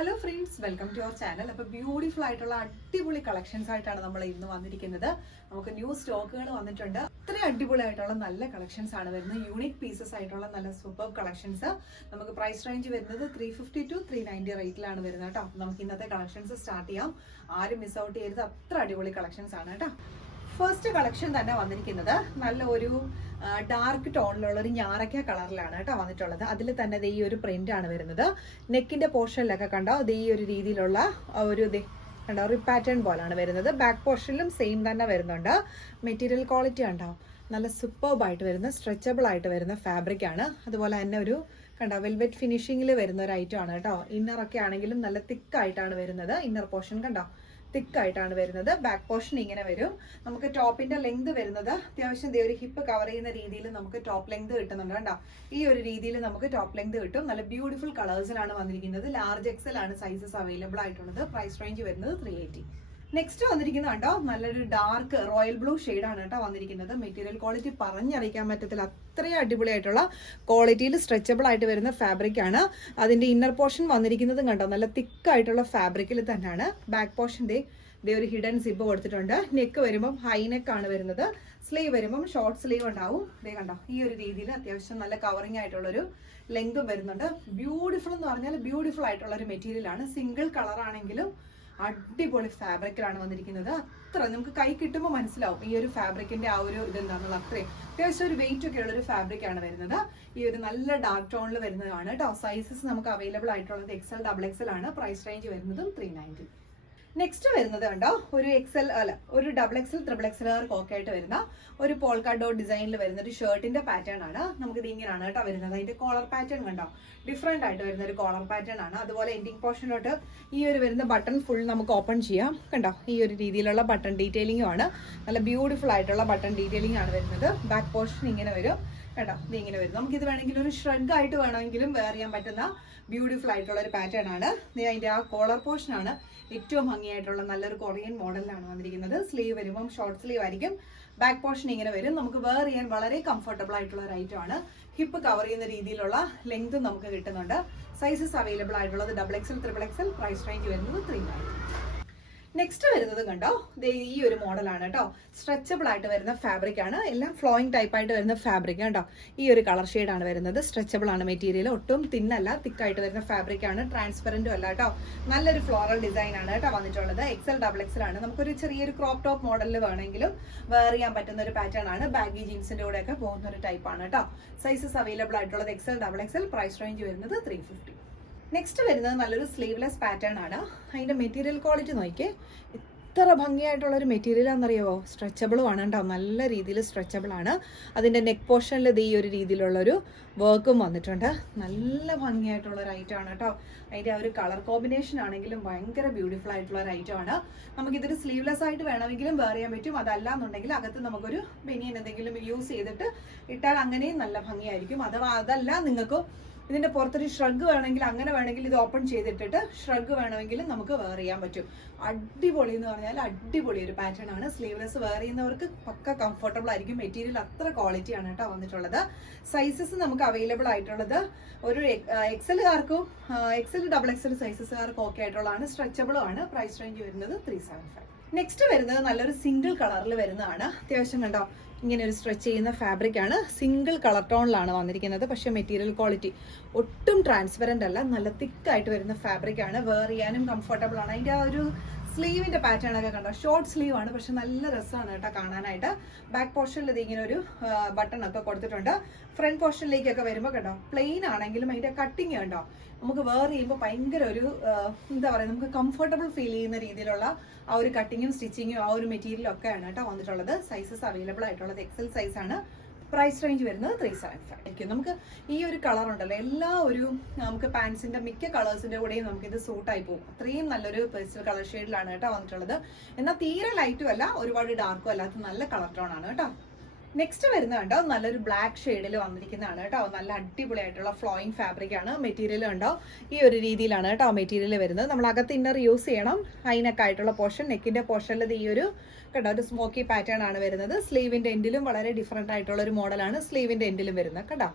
Hello friends, welcome to our channel. അപ്പോൾ beautiful ആയിട്ടുള്ള അടിപൊളി കളക്ഷൻസ് ആയിട്ടാണ് നമ്മൾ ഇന്ന് വന്നിരിക്കുന്നത്. നമുക്ക് ന്യൂ സ്റ്റോക്കുകൾ വന്നിട്ടുണ്ട്. അത്രയും അടിപൊളി ആയിട്ടുള്ള നല്ല കളക്ഷൻസ് ആണ് വരുന്നത്. യൂണിക് പീസസ് ആയിട്ടുള്ള നല്ല സൂപ്പർ കളക്ഷൻസ്. നമുക്ക് പ്രൈസ് റേഞ്ച് വരുന്നത് 350 to 390 റേറ്റിലാണ് വരുന്നത് കേട്ടോ. നമുക്ക് ഇന്നത്തെ കളക്ഷൻസ് സ്റ്റാർട്ട് ചെയ്യാം. ആരും മിസ് ഔട്ട് ചെയ്യരുത്, അത്ര അടിപൊളി കളക്ഷൻസ് ആണ് കേട്ടോ. ഫസ്റ്റ് കളക്ഷൻ തന്നെ വന്നിരിക്കുന്നത് നല്ല ഒരു ഡാർക്ക് ടോണിലുള്ള ഒരു ഞാറക്ക കളറിലാണ് കേട്ടോ വന്നിട്ടുള്ളത്. അതിൽ തന്നെ ഈ ഒരു പ്രിന്റ് ആണ് വരുന്നത്. നെക്കിന്റെ പോർഷനിലൊക്കെ കണ്ടോ ഈ ഒരു രീതിയിലുള്ള ഒരു കണ്ടോ ഒരു പാറ്റേൺ പോലാണ് വരുന്നത്. ബാക്ക് പോർഷനിലും സെയിം തന്നെ വരുന്നുണ്ട്. മെറ്റീരിയൽ ക്വാളിറ്റി ഉണ്ടാവും നല്ല സൂപ്പർബ് ആയിട്ട് വരുന്ന സ്ട്രെച്ചബിൾ ആയിട്ട് വരുന്ന ഫാബ്രിക് ആണ്. അതുപോലെ തന്നെ ഒരു കണ്ടോ വെൽവെറ്റ് ഫിനിഷിങ്ങിൽ വരുന്ന ഒരു ഐറ്റം ആണ് കേട്ടോ. ഇന്നറൊക്കെ ആണെങ്കിലും നല്ല തിക്കായിട്ടാണ് വരുന്നത്. ഇന്നർ പോർഷൻ കണ്ടോ തിക്കായിട്ടാണ് വരുന്നത്. ബാക്ക് പോർഷൻ ഇങ്ങനെ വരും. നമുക്ക് ടോപ്പിന്റെ ലെങ്ത് വരുന്നത് അത്യാവശ്യം ഒരു ഹിപ്പ് കവർ ചെയ്യുന്ന രീതിയിൽ നമുക്ക് ടോപ്പ് ലെങ്ത് കിട്ടുന്നുണ്ട് കണ്ടോ. ഈ ഒരു രീതിയിൽ നമുക്ക് ടോപ്പ് ലെങ്ത് കിട്ടും. നല്ല ബ്യൂട്ടിഫുൾ കളേഴ്സിലാണ് വന്നിരിക്കുന്നത്. ലാർജ് എക്സൽ ആണ് സൈസസ് അവൈലബിൾ ആയിട്ടുള്ളത്. പ്രൈസ് റേഞ്ച് വരുന്നത് 380. നെക്സ്റ്റ് വന്നിരിക്കുന്നത് കണ്ടോ നല്ലൊരു ഡാർക്ക് റോയൽ ബ്ലൂ ആണ് കേട്ടോ വന്നിരിക്കുന്നത്. മെറ്റീരിയൽ ക്വാളിറ്റി പറഞ്ഞറിയിക്കാൻ പറ്റത്തില്ല, അത്രയും അടിപൊളിയായിട്ടുള്ള ക്വാളിറ്റിയിൽ സ്ട്രെച്ചബിൾ ആയിട്ട് വരുന്ന ഫാബ്രിക് ആണ്. അതിന്റെ ഇന്നർ പോർഷൻ വന്നിരിക്കുന്നതും കണ്ടോ നല്ല തിക്കായിട്ടുള്ള ഫാബ്രിക്കിൽ തന്നെയാണ്. ബാക്ക് പോർഷന്റെ ഒരു ഹിഡൻ സിബ് കൊടുത്തിട്ടുണ്ട്. നെക്ക് വരുമ്പം ഹൈ നെക്ക് ആണ് വരുന്നത്. സ്ലീവ് വരുമ്പം ഷോർട്ട് സ്ലീവ് ഉണ്ടാവും. ഇതേ കണ്ടോ ഈ ഒരു രീതിയിൽ അത്യാവശ്യം നല്ല കവറിങ് ആയിട്ടുള്ളൊരു ലെങ്തും വരുന്നുണ്ട്. ബ്യൂട്ടിഫുൾ എന്ന് പറഞ്ഞാൽ ബ്യൂട്ടിഫുൾ ആയിട്ടുള്ള ഒരു മെറ്റീരിയൽ ആണ്. സിംഗിൾ കളർ ആണെങ്കിലും അടിപൊളി ഫാബ്രിക്കിലാണ് വന്നിരിക്കുന്നത്. അത്ര നമുക്ക് കൈ കിട്ടുമ്പോൾ മനസ്സിലാവും ഈ ഒരു ഫാബ്രിക്കിന്റെ ആ ഒരു ഇതെന്താണെന്നുള്ള. അത്രയും അത്യാവശ്യം ഒരു വെയിറ്റ് ഒക്കെ ഉള്ള ഒരു ഫാബ്രിക് ആണ് വരുന്നത്. ഈ ഒരു നല്ല ഡാർക്ക് ടോണിൽ വരുന്നതാണ് കേട്ടോ. സൈസസ് നമുക്ക് അവൈലബിൾ ആയിട്ടുള്ളത് XL, XXL ആണ്. പ്രൈസ് റേഞ്ച് വരുന്നതും 390. നെക്സ്റ്റ് വരുന്നത് കണ്ടോ ഒരു ഒരു XXL, XXL ഒക്കെ ആയിട്ട് വരുന്ന ഒരു പോൾക്ക ഡോട്ട് ഡിസൈനിൽ വരുന്ന ഒരു ഷർട്ടിന്റെ പാറ്റേൺ ആണ്. നമുക്കിത് ഇങ്ങനെയാണ് കേട്ടോ വരുന്നത്. അതിന്റെ കോളർ പാറ്റേൺ കണ്ടോ ഡിഫറെന്റ് ആയിട്ട് വരുന്ന ഒരു കോളർ പാറ്റേൺ ആണ്. അതുപോലെ എൻഡിങ് പോർഷനിലോട്ട് ഈ ഒരു വരുന്ന ബട്ടൺ ഫുൾ നമുക്ക് ഓപ്പൺ ചെയ്യാം കണ്ടോ. ഈ ഒരു രീതിയിലുള്ള ബട്ടൺ ഡീറ്റെയിലിംഗും ആണ്. നല്ല ബ്യൂട്ടിഫുൾ ആയിട്ടുള്ള ബട്ടൺ ഡീറ്റെയിലിംഗ് ആണ് വരുന്നത്. ബാക്ക് പോർഷൻ ഇങ്ങനെ വരും കേട്ടോ. ഇത് ഇങ്ങനെ വരും. നമുക്കിത് വേണമെങ്കിൽ ഒരു ഷ്രഗ് ആയിട്ട് വേണമെങ്കിലും വെയർ ചെയ്യാൻ പറ്റുന്ന ബ്യൂട്ടിഫുൾ ആയിട്ടുള്ള ഒരു പാറ്റേൺ ആണ്. അതിന്റെ ആ കോളർ പോർഷൻ ആണ് ഏറ്റവും ഭംഗിയായിട്ടുള്ള നല്ലൊരു കൊറിയൻ മോഡലിലാണ് വന്നിരിക്കുന്നത്. സ്ലീവ് വരുമ്പം ഷോർട്ട് സ്ലീവ് ആയിരിക്കും. ബാക്ക് പോർഷൻ ഇങ്ങനെ വരും. നമുക്ക് വെയർ ചെയ്യാൻ വളരെ കംഫർട്ടബിൾ ആയിട്ടുള്ള ഒരു ഐറ്റം ആണ്. ഹിപ്പ് കവർ ചെയ്യുന്ന രീതിയിലുള്ള ലെങ്തും നമുക്ക് കിട്ടുന്നുണ്ട്. സൈസസ് അവൈലബിൾ ആയിട്ടുള്ളത് XXL, XXL. പ്രൈസ് റേഞ്ച് വരുന്നത് 390. നെക്സ്റ്റ് വരുന്നത് കണ്ടോ ഈ ഒരു മോഡലാണ് കേട്ടോ. സ്ട്രെച്ചബിൾ ആയിട്ട് വരുന്ന ഫാബ്രിക് ആണ്. എല്ലാം ഫ്ലോയിങ് ടൈപ്പ് ആയിട്ട് വരുന്ന ഫാബ്രിക് കേട്ടോ. ഈ ഒരു കളർ ഷെയ്ഡാണ് വരുന്നത്. സ്ട്രെച്ചബിൾ ആണ് മെറ്റീരിയൽ. ഒട്ടും തിന്നല്ല, തിക്കായിട്ട് വരുന്ന ഫാബ്രിക് ആണ്. ട്രാൻസ്പെറന്റും അല്ല കേട്ടോ. നല്ലൊരു ഫ്ലോറൽ ഡിസൈൻ ആണ് കേട്ടോ വന്നിട്ടുള്ളത്. XL, XXL ആണ്. നമുക്കൊരു ചെറിയൊരു ക്രോപ്പ് ടോപ്പ് മോഡലിൽ വേണമെങ്കിലും വെയർ ചെയ്യാൻ പറ്റുന്ന ഒരു പാറ്റേൺ ആണ്. ബാഗി ജീൻസിന്റെ കൂടെ ഒക്കെ പോകുന്ന ഒരു ടൈപ്പ് ആണ് കേട്ടോ. സൈസസ് അവൈലബിൾ ആയിട്ടുള്ളത് XL, XXL. പ്രൈസ് റേഞ്ച് വരുന്നത് 350. നെക്സ്റ്റ് വരുന്നത് നല്ലൊരു സ്ലീവ്ലെസ് പാറ്റേൺ ആണ്. അതിന്റെ മെറ്റീരിയൽ ക്വാളിറ്റി നോക്കിയേ എത്ര ഭംഗിയായിട്ടുള്ള ഒരു മെറ്റീരിയൽ ആണെന്നറിയാവോ. സ്ട്രെച്ചബിളും ആണ് കേട്ടോ. നല്ല രീതിയിൽ സ്ട്രെച്ചബിൾ ആണ്. അതിന്റെ നെക്ക് പോർഷനിൽ ഈ ഒരു രീതിയിലുള്ളൊരു വർക്കും വന്നിട്ടുണ്ട്. നല്ല ഭംഗിയായിട്ടുള്ള ഒരു ഐറ്റം ആണ് കേട്ടോ. അതിന്റെ ആ ഒരു കളർ കോമ്പിനേഷൻ ആണെങ്കിലും ഭയങ്കര ബ്യൂട്ടിഫുൾ ആയിട്ടുള്ള ഒരു ഐറ്റം ആണ്. നമുക്കിതൊരു സ്ലീവ്ലെസ് ആയിട്ട് വേണമെങ്കിലും വെയർ ചെയ്യാൻ പറ്റും. അതല്ല എന്നുണ്ടെങ്കിൽ അകത്ത് നമുക്കൊരു ബനിയൻ എന്തെങ്കിലും യൂസ് ചെയ്തിട്ട് ഇട്ടാൽ അങ്ങനെയും നല്ല ഭംഗിയായിരിക്കും. അഥവാ അതല്ല നിങ്ങൾക്ക് ഇതിന്റെ പുറത്തൊരു ഷ്രഗ് വേണമെങ്കിൽ അങ്ങനെ വേണമെങ്കിൽ ഇത് ഓപ്പൺ ചെയ്തിട്ടിട്ട് ഷ്രഗ് വേണമെങ്കിലും നമുക്ക് വെയർ ചെയ്യാൻ പറ്റും. അടിപൊളി എന്ന് പറഞ്ഞാൽ അടിപൊളി ഒരു പാറ്റേൺ ആണ്. സ്ലീവ്ലെസ് വെയർ ചെയ്യുന്നവർക്ക് പക്ക കംഫർട്ടബിൾ ആയിരിക്കും. മെറ്റീരിയൽ അത്ര ക്വാളിറ്റി ആണ് കേട്ടോ വന്നിട്ടുള്ളത്. സൈസസ് നമുക്ക് അവൈലബിൾ ആയിട്ടുള്ളത് ഒരു XLകാർക്കും XL, XXL സൈസസുകാർക്കും ഒക്കെ ആയിട്ടുള്ളതാണ്. സ്ട്രെച്ചബിളും ആണ്. പ്രൈസ് റേഞ്ച് വരുന്നത് 375. നെക്സ്റ്റ് വരുന്നത് നല്ലൊരു സിംഗിൾ കളറിൽ വരുന്നതാണ്. അത്യാവശ്യം കണ്ടോ ഇങ്ങനെ ഒരു സ്ട്രെച്ച് ചെയ്യുന്ന ഫാബ്രിക് ആണ്. സിംഗിൾ കളർ ടോണിലാണ് വന്നിരിക്കുന്നത്. പക്ഷെ മെറ്റീരിയൽ ക്വാളിറ്റി ഒട്ടും ട്രാൻസ്പെറന്റ് അല്ല. നല്ല തിക്കായിട്ട് വരുന്ന ഫാബ്രിക് ആണ്. വെയർ ചെയ്യാനും കംഫർട്ടബിൾ ആണ്. അതിന്റെ ആ ഒരു സ്ലീവിന്റെ പാറ്റേൺ ഒക്കെ കണ്ടോ ഷോർട്ട് സ്ലീവ് ആണ്. പക്ഷെ നല്ല രസമാണ് കേട്ടോ കാണാനായിട്ട്. ബാക്ക് പോർഷനിൽ ഇത് ഇങ്ങനെ ഒരു ബട്ടൺ ഒക്കെ കൊടുത്തിട്ടുണ്ട്. ഫ്രണ്ട് പോർഷനിലേക്കൊക്കെ വരുമ്പോൾ കണ്ടോ പ്ലെയിൻ ആണെങ്കിലും അതിന്റെ കട്ടിങ് കണ്ടോ നമുക്ക് വെയർ ചെയ്യുമ്പോൾ ഭയങ്കര ഒരു എന്താ പറയുക നമുക്ക് കംഫർട്ടബിൾ ഫീൽ ചെയ്യുന്ന രീതിയിലുള്ള ആ ഒരു കട്ടിങ്ങും സ്റ്റിച്ചിങ്ങും ആ ഒരു മെറ്റീരിയലും ഒക്കെയാണ് കേട്ടോ വന്നിട്ടുള്ളത്. സൈസസ് അവൈലബിൾ ആയിട്ടുള്ളത് XL സൈസ് ആണ്. പ്രൈസ് റേഞ്ച് വരുന്നത് 375 ആയിരിക്കും. നമുക്ക് ഈ ഒരു കളർ ഉണ്ടല്ലോ എല്ലാ ഒരു നമുക്ക് പാൻസിന്റെ മിക്ക കളേഴ്സിന്റെ കൂടെയും നമുക്ക് ഇത് സൂട്ടായി പോകും. അത്രയും നല്ലൊരു പേസ്റ്റൽ കളർ ഷെയ്ഡിലാണ് കേട്ടോ വന്നിട്ടുള്ളത്. എന്നാൽ തീരെ ലൈറ്റും അല്ല ഒരുപാട് ഡാർക്കും അല്ലാത്ത നല്ല കളർ ടോൺ ആണ് കേട്ടോ. നെക്സ്റ്റ് വരുന്നത് കണ്ടോ നല്ലൊരു ബ്ലാക്ക് ഷെയ്ഡിൽ വന്നിരിക്കുന്നതാണ് കേട്ടോ. നല്ല അടിപൊളിയായിട്ടുള്ള ഫ്ലോയിങ് ഫാബ്രിക് ആണ്. മെറ്റീരിയൽ ഉണ്ടോ ഈ ഒരു രീതിയിലാണ് കേട്ടോ മെറ്റീരിയൽ വരുന്നത്. നമ്മൾ അകത്ത് ഇന്നർ യൂസ് ചെയ്യണം. ഹൈനെക്ക് ആയിട്ടുള്ള പോർഷൻ, നെക്കിന്റെ പോർഷനിൽ ഈ ഒരു കേട്ടോ ഒരു സ്മോക്കി പാറ്റേൺ ആണ് വരുന്നത്. സ്ലീവിന്റെ എൻഡിലും വളരെ ഡിഫറെന്റ് ആയിട്ടുള്ള ഒരു മോഡലാണ് സ്ലീവിന്റെ എൻഡിലും വരുന്നത് കേട്ടോ.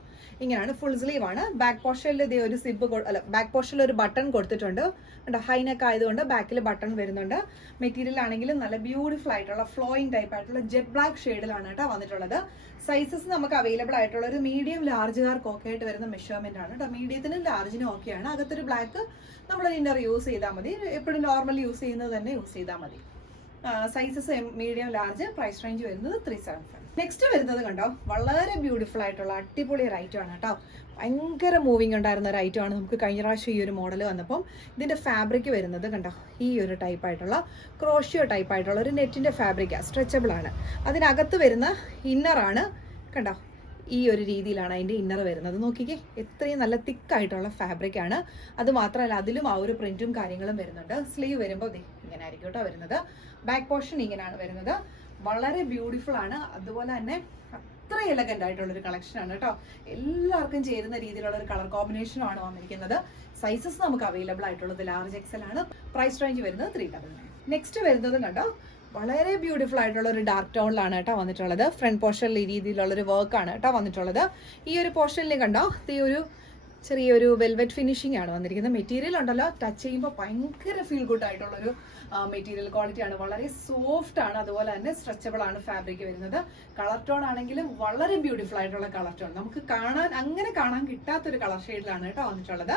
ഇങ്ങനെയാണ്, ഫുൾ സ്ലീവ് ആണ്. ബാക്ക് പോർഷനിൽ ഇതേ ഒരു സിബ് അല്ല ബാക്ക് പോർഷനിൽ ഒരു ബട്ടൺ കൊടുത്തിട്ടുണ്ട് കേട്ടോ. ഹൈനെക്ക് ആയതുകൊണ്ട് ബാക്കിൽ ബട്ടൺ വരുന്നുണ്ട്. മെറ്റീരിയൽ ആണെങ്കിലും നല്ല ബ്യൂട്ടിഫുൾ ആയിട്ടുള്ള ഫ്ലോയിങ് ടൈപ്പ് ആയിട്ടുള്ള ജെറ്റ് ബ്ലാക്ക് ഷെയ്ഡിലാണ് കേട്ടോ വന്നിട്ടുള്ളത്. സൈസസ് നമുക്ക് അവൈലബിൾ ആയിട്ടുള്ള ഒരു മീഡിയം ലാർജുകാർക്ക് ഒക്കെ ആയിട്ട് വരുന്ന മെഷർമെന്റ് ആണ് കേട്ടോ. മീഡിയത്തിനും ലാർജിനും ഓക്കെയാണ്. അകത്തൊരു ബ്ലാക്ക് നമ്മൾ ഇന്നർ യൂസ് ചെയ്താൽ മതി. എപ്പോഴും നോർമൽ യൂസ് ചെയ്യുന്നത് തന്നെ യൂസ് ചെയ്താൽ മതി. Sizes medium large. Price range വരുന്നത് 375. നെക്സ്റ്റ് വരുന്നത് കണ്ടോ വളരെ ബ്യൂട്ടിഫുൾ ആയിട്ടുള്ള അടിപൊളി ഒരു ഐറ്റം ആണ് കേട്ടോ. ഭയങ്കര മൂവിങ് ഉണ്ടായിരുന്ന ഒരു ഐറ്റം ആണ് നമുക്ക് കഴിഞ്ഞ പ്രാവശ്യം ഈ ഒരു മോഡൽ വന്നപ്പം. ഇതിന്റെ ഫാബ്രിക് വരുന്നത് കണ്ടോ ഈ ഒരു ടൈപ്പ് ആയിട്ടുള്ള ക്രോഷ്യോ ടൈപ്പ് ആയിട്ടുള്ള ഒരു നെറ്റിന്റെ ഫാബ്രിക് സ്ട്രെച്ചബിൾ ആണ്. അതിനകത്ത് വരുന്ന ഇന്നർ ആണ് കണ്ടോ ഈ ഒരു രീതിയിലാണ് അതിന്റെ ഇന്നർ വരുന്നത്. നോക്കിക്കേ എത്രയും നല്ല തിക്കായിട്ടുള്ള ഫാബ്രിക് ആണ്. അത് മാത്രമല്ല അതിലും ആ ഒരു പ്രിന്റും കാര്യങ്ങളും വരുന്നുണ്ട്. സ്ലീവ് വരുമ്പോൾ ഇങ്ങനെ ആയിരിക്കും കേട്ടോ വരുന്നത്. ബാക്ക് പോർഷൻ ഇങ്ങനെയാണ് വരുന്നത്. വളരെ ബ്യൂട്ടിഫുൾ ആണ്. അതുപോലെ തന്നെ അത്ര എലഗന്റ് ആയിട്ടുള്ള ഒരു കളക്ഷൻ ആണ് കേട്ടോ. എല്ലാവർക്കും ചേരുന്ന രീതിയിലുള്ള ഒരു കളർ കോമ്പിനേഷനും ആണ് വന്നിരിക്കുന്നത്. സൈസസ് നമുക്ക് അവൈലബിൾ ആയിട്ടുള്ളത് ലാർജ് എക്സൽ ആണ്. പ്രൈസ് റേഞ്ച് വരുന്നത് 399. നെക്സ്റ്റ് വരുന്നത് കണ്ടോ വളരെ ബ്യൂട്ടിഫുൾ ആയിട്ടുള്ള ഒരു ഡാർക്ക് ടോണിലാണ് കേട്ടോ വന്നിട്ടുള്ളത്. ഫ്രണ്ട് പോർഷനിൽ ഈ രീതിയിലുള്ള ഒരു വർക്കാണ് കേട്ടോ വന്നിട്ടുള്ളത്. ഈ ഒരു പോർഷനിൽ കണ്ടോ ഈ ഒരു ചെറിയൊരു വെൽവെറ്റ് ഫിനിഷിംഗ് ആണ് വന്നിരിക്കുന്നത്. മെറ്റീരിയൽ ഉണ്ടല്ലോ ടച്ച് ചെയ്യുമ്പോൾ ഭയങ്കര ഫീൽ ഗുഡ് ആയിട്ടുള്ളൊരു മെറ്റീരിയൽ ക്വാളിറ്റി ആണ്. വളരെ സോഫ്റ്റ് ആണ്. അതുപോലെ തന്നെ സ്ട്രെച്ചബിൾ ആണ് ഫാബ്രിക് വരുന്നത്. കളർ ടോൺ ആണെങ്കിലും വളരെ ബ്യൂട്ടിഫുൾ ആയിട്ടുള്ള കളർ ടോൺ. നമുക്ക് അങ്ങനെ കാണാൻ കിട്ടാത്തൊരു കളർ ഷെയ്ഡിലാണ് കേട്ടോ വന്നിട്ടുള്ളത്.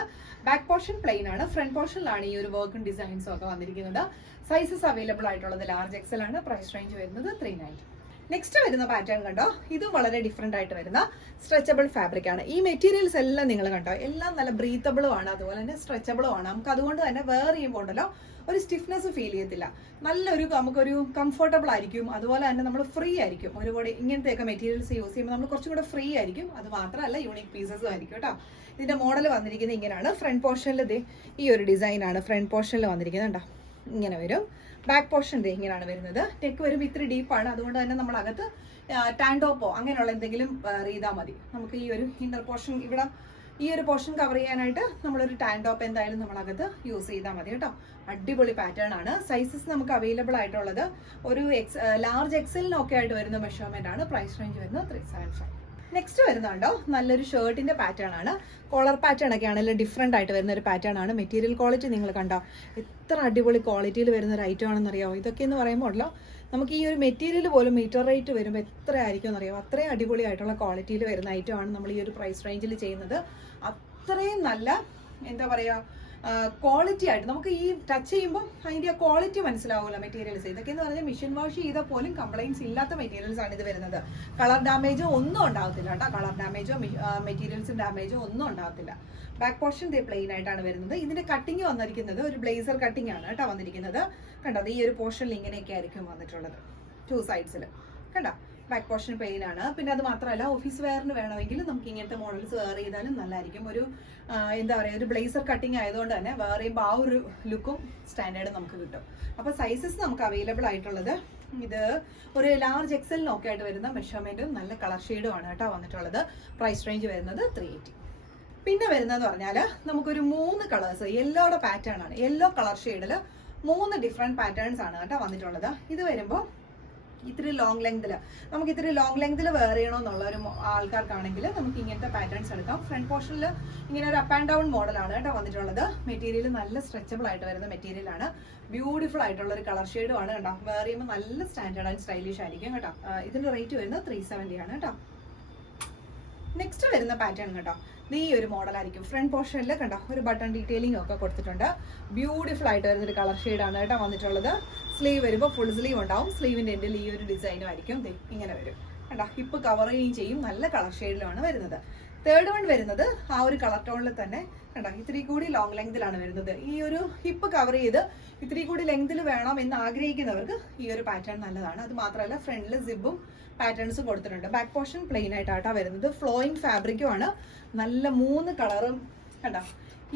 ബാക്ക് പോർഷൻ പ്ലെയിൻ ആണ്. ഫ്രണ്ട് പോർഷനിലാണ് ഈ ഒരു വർക്കും ഡിസൈൻസും ഒക്കെ വന്നിരിക്കുന്നത്. സൈസസ് അവൈലബിൾ ആയിട്ടുള്ളത് ലാർജ് എക്സൽ ആണ്. പ്രൈസ് റേഞ്ച് വരുന്നത് 390. നെക്സ്റ്റ് വരുന്ന പാറ്റേൺ കണ്ടോ ഇതും വളരെ ഡിഫറെന്റ് ആയിട്ട് വരുന്ന സ്ട്രെച്ചബിൾ ഫാബ്രിക് ആണ്. ഈ മെറ്റീരിയൽസ് എല്ലാം നിങ്ങൾ കണ്ടോ എല്ലാം നല്ല ബ്രീത്തബിളും ആണ്. അതുപോലെ തന്നെ സ്ട്രെച്ചബിളും ആണ്. നമുക്ക് അതുകൊണ്ട് തന്നെ വേർ ചെയ്യുമ്പോൾ ഉണ്ടല്ലോ ഒരു സ്റ്റിഫ്നെസ് ഫീൽ ചെയ്യത്തില്ല. നല്ലൊരു നമുക്കൊരു കംഫർട്ടബിൾ ആയിരിക്കും. അതുപോലെ തന്നെ നമ്മൾ ഫ്രീ ആയിരിക്കും. ഒരുപാട് ഇങ്ങനത്തെയൊക്കെ മെറ്റീരിയൽസ് യൂസ് ചെയ്യുമ്പോൾ നമ്മൾ കുറച്ചും കൂടെ ഫ്രീ ആയിരിക്കും. അത് മാത്രമല്ല യൂണിക് പീസസും ആയിരിക്കും കേട്ടോ. ഇതിന്റെ മോഡൽ വന്നിരിക്കുന്നത് ഇങ്ങനെയാണ്. ഫ്രണ്ട് പോർഷനിൽ ഈ ഒരു ഡിസൈൻ ആണ് ഫ്രണ്ട് പോർഷനിൽ വന്നിരിക്കുന്നത് കേട്ടോ. ഇങ്ങനെ വരും. ബാക്ക് പോർഷൻ ഇങ്ങനെയാണ് വരുന്നത്. നെക്ക് വരുമ്പോൾ ഇത്തിരി ഡീപ്പാണ്. അതുകൊണ്ട് തന്നെ നമ്മൾ അകത്ത് ടാൻഡോപ്പോ അങ്ങനെയുള്ള എന്തെങ്കിലും ചെയ്താൽ മതി. നമുക്ക് ഈ ഒരു ഇന്നർ പോർഷൻ ഇവിടെ ഈ ഒരു പോർഷൻ കവർ ചെയ്യാനായിട്ട് നമ്മളൊരു ടാൻഡോപ്പ് എന്തായാലും നമ്മളകത്ത് യൂസ് ചെയ്താൽ മതി കേട്ടോ. അടിപൊളി പാറ്റേൺ ആണ്. സൈസസ് നമുക്ക് അവൈലബിൾ ആയിട്ടുള്ളത് ഒരു ലാർജ് എക്സലിനൊക്കെ ആയിട്ട് വരുന്ന മെഷർമെന്റ് ആണ്. പ്രൈസ് റേഞ്ച് വരുന്നത് 375. നെക്സ്റ്റ് വരുന്നുണ്ടോ നല്ലൊരു ഷർട്ടിന്റെ പാറ്റേൺ ആണ്. കോളർ പാറ്റേൺ ഒക്കെ ആണെങ്കിലും ഡിഫറെന്റ് ആയിട്ട് വരുന്ന ഒരു പാറ്റേൺ ആണ്. മെറ്റീരിയൽ ക്വാളിറ്റി നിങ്ങൾ കണ്ടോ എത്ര അടിപൊളി ക്വാളിറ്റിയിൽ വരുന്ന ഒരു ഐറ്റം ആണെന്ന് അറിയാമോ. ഇതൊക്കെ എന്ന് പറയുമ്പോൾ നമുക്ക് ഈ ഒരു മെറ്റീരിയൽ പോലും മീറ്റർ റേറ്റ് വരുമ്പോൾ എത്ര ആയിരിക്കും എന്നറിയാമോ. അത്രയും അടിപൊളിയായിട്ടുള്ള ക്വാളിറ്റിയിൽ വരുന്ന ഐറ്റം ആണ് നമ്മൾ ഈ ഒരു പ്രൈസ് റേഞ്ചിൽ ചെയ്യുന്നത്. അത്രയും നല്ല എന്താ പറയുക ക്വാളിറ്റി ആയിട്ട് നമുക്ക് ഈ ടച്ച് ചെയ്യുമ്പോൾ അതിൻ്റെ ആ ക്വാളിറ്റി മനസ്സിലാവുമല്ലോ മെറ്റീരിയൽസ്. ഇതൊക്കെ എന്ന് പറഞ്ഞാൽ മെഷീൻ വാഷ് ചെയ്താൽ പോലും കംപ്ലൈൻറ്റ്സ് ഇല്ലാത്ത മെറ്റീരിയൽസ് ആണ് ഇത് വരുന്നത്. കളർ ഡാമേജോ ഒന്നും ഉണ്ടാകത്തില്ല കേട്ടോ. കളർ ഡാമേജോ മെറ്റീരിയൽസ് ഡാമേജോ ഒന്നും ഉണ്ടാകത്തില്ല. ബാക്ക് പോർഷൻ പ്ലെയിൻ ആയിട്ടാണ് വരുന്നത്. ഇതിന്റെ കട്ടിങ് വന്നിരിക്കുന്നത് ഒരു ബ്ലേസർ കട്ടിങ് ആണ് കേട്ടോ വന്നിരിക്കുന്നത്. കണ്ടോ ഈ ഒരു പോർഷനിൽ ഇങ്ങനെയൊക്കെ ആയിരിക്കും വന്നിട്ടുള്ളത് 2 സൈഡ്സിൽ കണ്ടോ. ബാക്ക് പോർഷൻ പ്ലെയിൻ ആണ്. പിന്നെ അത് മാത്രമല്ല ഓഫീസ് വെയറിന് വേണമെങ്കിൽ നമുക്ക് ഇങ്ങനത്തെ മോഡൽസ് വെയർ ചെയ്താലും നല്ലതായിരിക്കും. ഒരു എന്താ പറയുക ഒരു ബ്ലേസർ കട്ടിങ് ആയതുകൊണ്ട് തന്നെ വേറെ ചെയ്യുമ്പോൾ ആ ഒരു ലുക്കും സ്റ്റാൻഡേർഡ് നമുക്ക് കിട്ടും. അപ്പോൾ സൈസസ് നമുക്ക് അവൈലബിൾ ആയിട്ടുള്ളത് ഇത് ഒരു ലാർജ് എക്സലിനൊക്കെ ആയിട്ട് വരുന്ന മെഷർമെന്റും നല്ല കളർ ഷെയ്ഡും ആണ് കേട്ടോ വന്നിട്ടുള്ളത്. പ്രൈസ് റേഞ്ച് വരുന്നത് 380. പിന്നെ വരുന്നതെന്ന് പറഞ്ഞാൽ നമുക്കൊരു 3 കളേഴ്സ് യെല്ലോയുടെ പാറ്റേൺ ആണ്. യെല്ലോ കളർ ഷെയ്ഡിൽ 3 ഡിഫറെന്റ് പാറ്റേൺസ് ആണ് കേട്ടോ വന്നിട്ടുള്ളത്. ഇത് വരുമ്പോൾ ഇത്തിരി ലോങ് ലെങ്തിൽ നമുക്ക് ഇത്തിരി ലോങ് ലെങ്തിൽ വെയർ ചെയ്യണമെന്നുള്ള ഒരു ആൾക്കാർക്കാണെങ്കിൽ നമുക്ക് ഇങ്ങനത്തെ പാറ്റേൺസ് എടുക്കാം. ഫ്രണ്ട് പോർഷനിൽ ഇങ്ങനെ ഒരു അപ്പ് ആൻഡ് ഡൗൺ മോഡലാണ് കേട്ടോ വന്നിട്ടുള്ളത്. മെറ്റീരിയൽ നല്ല സ്ട്രെച്ചബിൾ ആയിട്ട് വരുന്ന മെറ്റീരിയൽ ആണ്. ബ്യൂട്ടിഫുൾ ആയിട്ടുള്ള ഒരു കളർ ഷെയ്ഡും ആണ് കേട്ടോ. വെയർ ചെയ്യുമ്പോൾ നല്ല സ്റ്റാൻഡേർഡ് ആൻഡ് സ്റ്റൈലിഷ് ആയിരിക്കും കേട്ടോ. ഇതിന്റെ റേറ്റ് വരുന്നത് 370 ആണ് കേട്ടോ. നെക്സ്റ്റ് വരുന്ന പാറ്റേൺ കേട്ടോ ഈ ഒരു മോഡലായിരിക്കും. ഫ്രണ്ട് പോർഷനിൽ കണ്ടോ ഒരു ബട്ടൺ ഡീറ്റെയിലിംഗ് ഒക്കെ കൊടുത്തിട്ടുണ്ട്. ബ്യൂട്ടിഫുൾ ആയിട്ട് വരുന്നൊരു കളർ ഷെയ്ഡാണ് കേട്ടോ വന്നിട്ടുള്ളത്. സ്ലീവ് വരുമ്പോൾ ഫുൾ സ്ലീവ് ഉണ്ടാവും. സ്ലീവിന്റെ എൻഡിൽ ഈ ഒരു ഡിസൈനും ആയിരിക്കും. ഇങ്ങനെ വരും കണ്ടോ. ഹിപ്പ് കവർ ചെയ്യുകയും ചെയ്യും. നല്ല കളർ ഷെയ്ഡിലാണ് വരുന്നത്. തേർഡ് വൺ വരുന്നത് ആ ഒരു കളർ ടോണിൽ തന്നെ കണ്ടോ ഇത്തിരി കൂടി ലോങ് ലെങ്തിലാണ് വരുന്നത്. ഈ ഒരു ഹിപ്പ് കവർ ചെയ്ത് ഇത്തിരി കൂടി ലെങ്തിൽ വേണം എന്ന് ആഗ്രഹിക്കുന്നവർക്ക് ഈ ഒരു പാറ്റേൺ നല്ലതാണ്. അത് മാത്രമല്ല ഫ്രണ്ടിൽ സിബും പാറ്റേൺസും കൊടുത്തിട്ടുണ്ട്. ബാക്ക് പോർഷൻ പ്ലെയിൻ ആയിട്ടാണ് വരുന്നത്. ഫ്ലോയിങ് ഫാബ്രിക്കും ആണ്. നല്ല 3 കളറും കണ്ടോ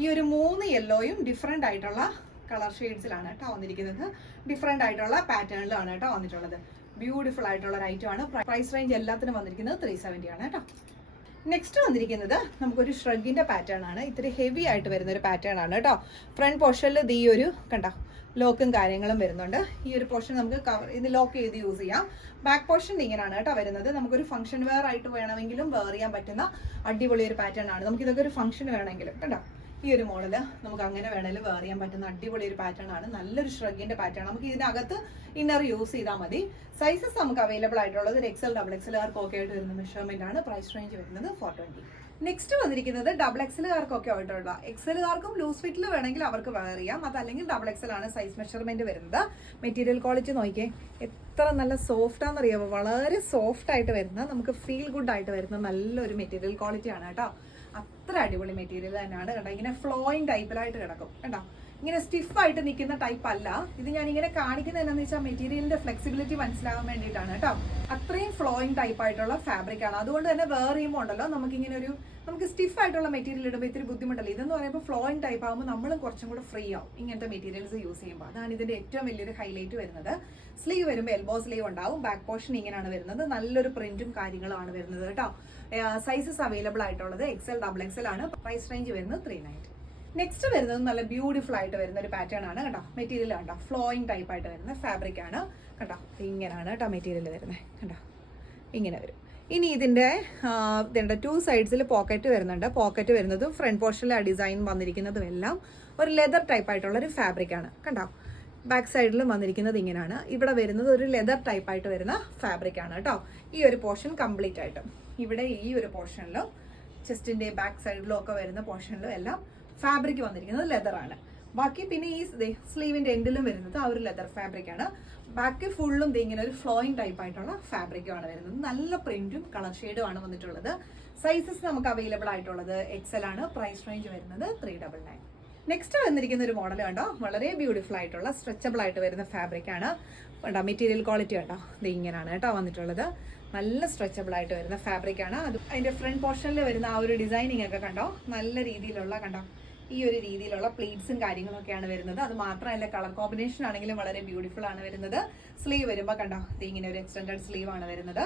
ഈ ഒരു 3 യെല്ലോയും ഡിഫറെന്റ് ആയിട്ടുള്ള കളർ ഷെയ്ഡ്സിലാണ് കേട്ടോ വന്നിരിക്കുന്നത്. ഡിഫറെന്റ് ആയിട്ടുള്ള പാറ്റേണിലാണ് കേട്ടോ വന്നിട്ടുള്ളത്. ബ്യൂട്ടിഫുൾ ആയിട്ടുള്ള ഒരു ഐറ്റം ആണ്. പ്രൈസ് റേഞ്ച് എല്ലാത്തിനും വന്നിരിക്കുന്നത് 370 ആണ് കേട്ടോ. നെക്സ്റ്റ് വന്നിരിക്കുന്നത് നമുക്കൊരു ഷ്രഗിന്റെ പാറ്റേൺ ആണ്. ഇത്തിരി ഹെവി ആയിട്ട് വരുന്ന ഒരു പാറ്റേൺ ആണ് കേട്ടോ. ഫ്രണ്ട് പോർഷനിൽ ഈ ഒരു കണ്ടോ ലോക്കും കാര്യങ്ങളും വരുന്നുണ്ട്. ഈ ഒരു പോർഷൻ നമുക്ക് ഇത് ലോക്ക് ചെയ്ത് യൂസ് ചെയ്യാം. ബാക്ക് പോർഷൻ ഇങ്ങനെയാണ് കേട്ടോ വരുന്നത്. നമുക്കൊരു ഫംഗ്ഷൻ വെയർ ആയിട്ട് വേണമെങ്കിലും വെയർ ചെയ്യാൻ പറ്റുന്ന അടിപൊളി ഒരു പാറ്റേൺ ആണ്. നമുക്ക് ഇതൊക്കെ ഒരു ഫംഗ്ഷൻ വേണമെങ്കിലും കണ്ടോ ഈ ഒരു മോഡല് നമുക്ക് അങ്ങനെ വേണമെങ്കിലും വെയർ ചെയ്യാൻ പറ്റുന്ന അടിപൊളി ഒരു പാറ്റേൺ ആണ്. നല്ലൊരു ഷ്രഗിന്റെ പാറ്റേൺ. നമുക്ക് ഇതിനകത്ത് ഇന്നർ യൂസ് ചെയ്താൽ മതി. സൈസസ് നമുക്ക് അവൈലബിൾ ആയിട്ടുള്ളത് ഒരു XL XXL ഒക്കെ ആയിട്ട് വരുന്ന മെഷർമെന്റ് ആണ്. പ്രൈസ് റേഞ്ച് വരുന്നത് 420. നെക്സ്റ്റ് വന്നിരിക്കുന്നത് XXL ഒക്കെ ആയിട്ടുള്ള XL ലൂസ് ഫിറ്റിൽ വേണമെങ്കിൽ അവർക്ക് വെയർ ചെയ്യാം. അതല്ലെങ്കിൽ XXL ആണ് സൈസ് മെഷർമെന്റ് വരുന്നത്. മെറ്റീരിയൽ ക്വാളിറ്റി നോക്കിയേ എത്ര നല്ല സോഫ്റ്റ് ആണെന്നറിയാമോ. വളരെ സോഫ്റ്റ് ആയിട്ട് വരുന്ന നമുക്ക് ഫീൽ ഗുഡ് ആയിട്ട് വരുന്ന നല്ലൊരു മെറ്റീരിയൽ ക്വാളിറ്റി ആണ് കേട്ടോ. അത്ര അടിപൊളി മെറ്റീരിയൽ തന്നെയാണ് കേട്ടോ. ഇങ്ങനെ ഫ്ലോയിങ് ടൈപ്പിലായിട്ട് കിടക്കും കേട്ടോ. ഇങ്ങനെ സ്റ്റിഫായിട്ട് നിൽക്കുന്ന ടൈപ്പ് അല്ല ഇത്. ഞാൻ ഇങ്ങനെ കാണിക്കുന്നത് എന്താണെന്ന് വെച്ചാൽ മെറ്റീരിയലിന്റെ ഫ്ലെക്സിബിലിറ്റി മനസ്സിലാവാൻ വേണ്ടിയിട്ടാണ് കേട്ടോ. അത്രയും ഫ്ലോയിങ് ടൈപ്പ് ആയിട്ടുള്ള ഫാബ്രിക് ആണ്. അതുകൊണ്ട് തന്നെ വെയർ ചെയ്യുമ്പോൾ ഉണ്ടല്ലോ നമുക്ക് സ്റ്റിഫ് ആയിട്ടുള്ള മെറ്റീരിയൽ ഇടുമ്പോൾ ഇത്തിരി ബുദ്ധിമുട്ടല്ല. ഇതെന്ന് പറയുമ്പോൾ ഫ്ലോയിങ് ടൈപ്പ് ആകുമ്പോൾ നമ്മളും കുറച്ചും കൂടെ ഫ്രീ ആവും ഇങ്ങനത്തെ മെറ്റീരിയൽസ് യൂസ് ചെയ്യുമ്പോൾ. അതാണ് ഇതിന്റെ ഏറ്റവും വലിയൊരു ഹൈലൈറ്റ് വരുന്നത്. സ്ലീവ് വരുമ്പോൾ എൽബോ സ്ലീവ് ഉണ്ടാവും. ബാക്ക് പോർഷൻ ഇങ്ങനെയാണ് വരുന്നത്. നല്ലൊരു പ്രിന്റും കാര്യങ്ങളുമാണ് വരുന്നത് കേട്ടോ. സൈസസ് അവൈലബിൾ ആയിട്ടുള്ളത് XL XXL ആണ്. പ്രൈസ് റേഞ്ച് വരുന്നത് 390. നെക്സ്റ്റ് വരുന്നത് നല്ല ബ്യൂട്ടിഫുൾ ആയിട്ട് വരുന്ന ഒരു പാറ്റേൺ ആണ് കേട്ടോ. മെറ്റീരിയൽ കണ്ടോ ഫ്ലോയിങ് ടൈപ്പ് ആയിട്ട് വരുന്ന ഫാബ്രിക് ആണ് കേട്ടോ. ഇങ്ങനെയാണ് കേട്ടോ മെറ്റീരിയൽ വരുന്നത് കണ്ടോ. ഇങ്ങനെ വരും. ഇനി ഇതിന്റെ 2 സൈഡ്സിൽ പോക്കറ്റ് വരുന്നുണ്ട്. പോക്കറ്റ് വരുന്നതും ഫ്രണ്ട് പോർഷനിലെ ഡിസൈൻ വന്നിരിക്കുന്നതും എല്ലാം ഒരു ലെതർ ടൈപ്പ് ആയിട്ടുള്ള ഒരു ഫാബ്രിക് ആണ് കണ്ടോ. ബാക്ക് സൈഡിലും വന്നിരിക്കുന്നത് ഇങ്ങനെയാണ്. ഇവിടെ വരുന്നത് ഒരു ലെതർ ടൈപ്പ് ആയിട്ട് വരുന്ന ഫാബ്രിക് ആണ് കേട്ടോ. ഈ ഒരു പോർഷൻ കംപ്ലീറ്റ് ആയിട്ടും ഇവിടെ ഈ ഒരു പോർഷനിലും ചെസ്റ്റിന്റെ ബാക്ക് സൈഡിലും ഒക്കെ വരുന്ന പോർഷനിലും എല്ലാം ഫാബ്രിക് വന്നിരിക്കുന്നത് ലെതർ ആണ്. ബാക്കി പിന്നെ ഈ സ്ലീവിന്റെ എൻഡിലും വരുന്നത് ആ ഒരു ലെതർ ഫാബ്രിക് ആണ്. ബാക്കി ഫുള്ളും ഇങ്ങനെ ഒരു ഫ്ലോയിങ് ടൈപ്പ് ആയിട്ടുള്ള ഫാബ്രിക്കും ആണ് വരുന്നത്. നല്ല പ്രിന്റും കളർ ഷെയ്ഡും ആണ് വന്നിട്ടുള്ളത്. സൈസസ് നമുക്ക് അവൈലബിൾ ആയിട്ടുള്ളത് XL ആണ്. പ്രൈസ് റേഞ്ച് വരുന്നത് 399. നെക്സ്റ്റ് വന്നിരിക്കുന്ന ഒരു മോഡൽ കണ്ടോ. വളരെ ബ്യൂട്ടിഫുൾ ആയിട്ടുള്ള സ്ട്രെച്ചബിൾ ആയിട്ട് വരുന്ന ഫാബ്രിക് ആണ് കേട്ടോ. മെറ്റീരിയൽ ക്വാളിറ്റി കണ്ടോ ഇത് ഇങ്ങനെയാണ് കേട്ടോ വന്നിട്ടുള്ളത്. നല്ല സ്ട്രെച്ചബിൾ ആയിട്ട് വരുന്ന ഫാബ്രിക് ആണ്. അത് അതിന്റെ ഫ്രണ്ട് പോർഷനിൽ വരുന്ന ആ ഒരു ഡിസൈനിങ് ഒക്കെ കണ്ടോ നല്ല രീതിയിലുള്ള കണ്ടോ ഈ ഒരു രീതിയിലുള്ള പ്ലീറ്റ്സും കാര്യങ്ങളൊക്കെയാണ് വരുന്നത്. അത് മാത്രമല്ല കളർ കോമ്പിനേഷൻ ആണെങ്കിലും വളരെ ബ്യൂട്ടിഫുൾ ആണ് വരുന്നത്. സ്ലീവ് വരുമ്പോൾ കണ്ടോ ഇത് ഇങ്ങനെ ഒരു എക്സ്റ്റൻഡഡ് സ്ലീവ് ആണ് വരുന്നത്.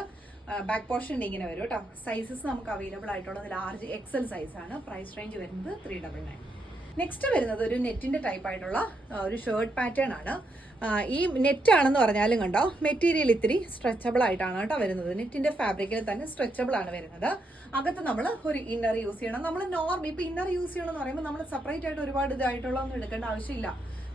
ബാക്ക് പോർഷൻ ഇങ്ങനെ വരും കേട്ടോ. സൈസസ് നമുക്ക് അവൈലബിൾ ആയിട്ടുള്ളത് ലാർജ് XL സൈസ് ആണ്. പ്രൈസ് റേഞ്ച് വരുന്നത് 399. നെക്സ്റ്റ് വരുന്നത് ഒരു നെറ്റിന്റെ ടൈപ്പ് ആയിട്ടുള്ള ഒരു ഷർട്ട് പാറ്റേൺ ആണ്. ഈ നെറ്റ് ആണെന്ന് പറഞ്ഞാലും കണ്ടോ മെറ്റീരിയൽ ഇത്തിരി സ്ട്രെച്ചബിൾ ആയിട്ടാണ് കേട്ടോ വരുന്നത്. നെറ്റിന്റെ ഫാബ്രിക്കിൽ തന്നെ സ്ട്രെച്ചബിൾ ആണ് വരുന്നത്. അകത്ത് നമ്മൾ ഒരു ഇന്നർ യൂസ് ചെയ്യണം. നമ്മൾ ഇപ്പൊ ഇന്നർ യൂസ് ചെയ്യണം എന്ന് പറയുമ്പോൾ നമ്മൾ സെപ്പറേറ്റ് ആയിട്ട് ഒരുപാട് ഇതായിട്ടുള്ള ഒന്നും എടുക്കേണ്ട ആവശ്യമില്ല.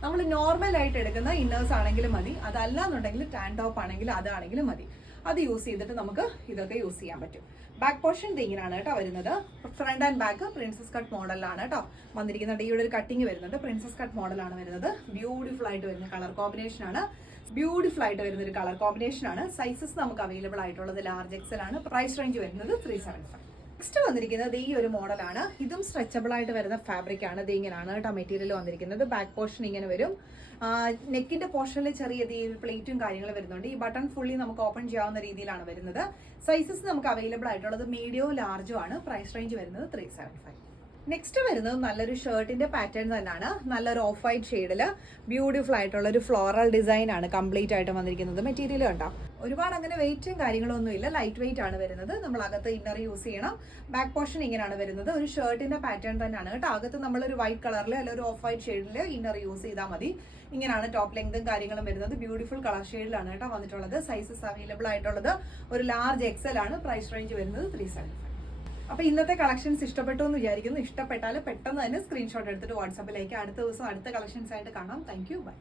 നമ്മൾ നോർമൽ ആയിട്ട് എടുക്കുന്ന ഇന്നേഴ്സ് ആണെങ്കിലും മതി. അതല്ല എന്നുണ്ടെങ്കിൽ ടാൻ ടോപ്പ് ആണെങ്കിലും അതാണെങ്കിലും മതി. അത് യൂസ് ചെയ്തിട്ട് നമുക്ക് ഇതൊക്കെ യൂസ് ചെയ്യാൻ പറ്റും. ബാക്ക് പോർഷൻ ഇങ്ങനെയാണ് കേട്ടോ വരുന്നത്. Front and back princess cut മോഡലാണ് കേട്ടോ വന്നിരിക്കുന്നത്. ഇവിടെ ഒരു കട്ടിങ് വരുന്നുണ്ട്. പ്രിൻസസ് കട്ട് മോഡലാണ് വരുന്നത്. ബ്യൂട്ടിഫുൾ ആയിട്ട് വരുന്ന കളർ കോമ്പിനേഷൻ ആണ്. ബ്യൂട്ടിഫുൾ ആയിട്ട് വരുന്ന ഒരു കളർ കോമ്പിനേഷൻ ആണ്. സൈസസ് നമുക്ക് അവൈലബിൾ ആയിട്ടുള്ളത് ലാർജ് XL ആണ്. പ്രൈസ് റേഞ്ച് വരുന്നത് 375. നെക്സ്റ്റ് വന്നിരിക്കുന്നത് ഈ ഒരു മോഡലാണ്. ഇതും സ്ട്രെച്ചബിൾ ആയിട്ട് വരുന്ന ഫാബ്രിക് ആണ്. ഇത് ഇങ്ങനെയാണ് കേട്ടോ മെറ്റീരിയൽ വന്നിരിക്കുന്നത്. ബാക്ക് പോർഷൻ ഇങ്ങനെ വരും. നെക്കിന്റെ പോർഷനിൽ ചെറിയ രീതിയിൽ പ്ലേറ്റും കാര്യങ്ങളും വരുന്നുണ്ട്. ഈ ബട്ടൺ ഫുള്ളി നമുക്ക് ഓപ്പൺ ചെയ്യാവുന്ന രീതിയിലാണ് വരുന്നത്. സൈസസ് നമുക്ക് അവൈലബിൾ ആയിട്ടുള്ളത് മീഡിയവും ലാർജും ആണ്. പ്രൈസ് റേഞ്ച് വരുന്നത് 375. നെക്സ്റ്റ് വരുന്നത് നല്ലൊരു ഷർട്ടിന്റെ പാറ്റേൺ തന്നെയാണ്. നല്ലൊരു ഓഫ് വൈറ്റ് ഷെയ്ഡില് ബ്യൂട്ടിഫുൾ ആയിട്ടുള്ള ഒരു ഫ്ലോറൽ ഡിസൈൻ ആണ് കംപ്ലീറ്റ് ആയിട്ട് വന്നിരിക്കുന്നത്. മെറ്റീരിയൽ കണ്ടോ ഒരുപാട് അങ്ങനെ വെയിറ്റും കാര്യങ്ങളൊന്നും ഇല്ല. ലൈറ്റ് വെയിറ്റ് ആണ് വരുന്നത്. നമ്മൾ അകത്ത് ഇന്നർ യൂസ് ചെയ്യണം. ബാക്ക് പോർഷൻ ഇങ്ങനെയാണ് വരുന്നത്. ഒരു ഷർട്ടിന്റെ പാറ്റേൺ തന്നെയാണ് കേട്ടോ. അകത്ത് നമ്മളൊരു വൈറ്റ് കളറിൽ അല്ലെങ്കിൽ ഒരു ഓഫ് വൈറ്റ് ഷെയ്ഡിൽ ഇന്നർ യൂസ് ചെയ്താൽ മതി. ഇങ്ങനെയാണ് ടോപ്പ് ലെങ്തും കാര്യങ്ങളും വരുന്നത്. ബ്യൂട്ടിഫുൾ കളർ ഷെയ്ഡിലാണ് കേട്ടോ വന്നിട്ടുള്ളത്. സൈസസ് അവൈലബിൾ ആയിട്ടുള്ളത് ഒരു ലാർജ് XL ആണ്. പ്രൈസ് റേഞ്ച് വരുന്നത് 375. അപ്പൊ ഇന്നത്തെ കളക്ഷൻസ് ഇഷ്ടപ്പെട്ടു എന്ന് വിചാരിക്കുന്നു. ഇഷ്ടപ്പെട്ടാൽ പെട്ടെന്ന് തന്നെ സ്ക്രീൻഷോട്ട് എടുത്തിട്ട് വാട്സാപ്പിലേക്ക് അടുത്ത ദിവസം അടുത്ത കളക്ഷൻസ് ആയിട്ട് കാണാം. Thank you. ബൈ.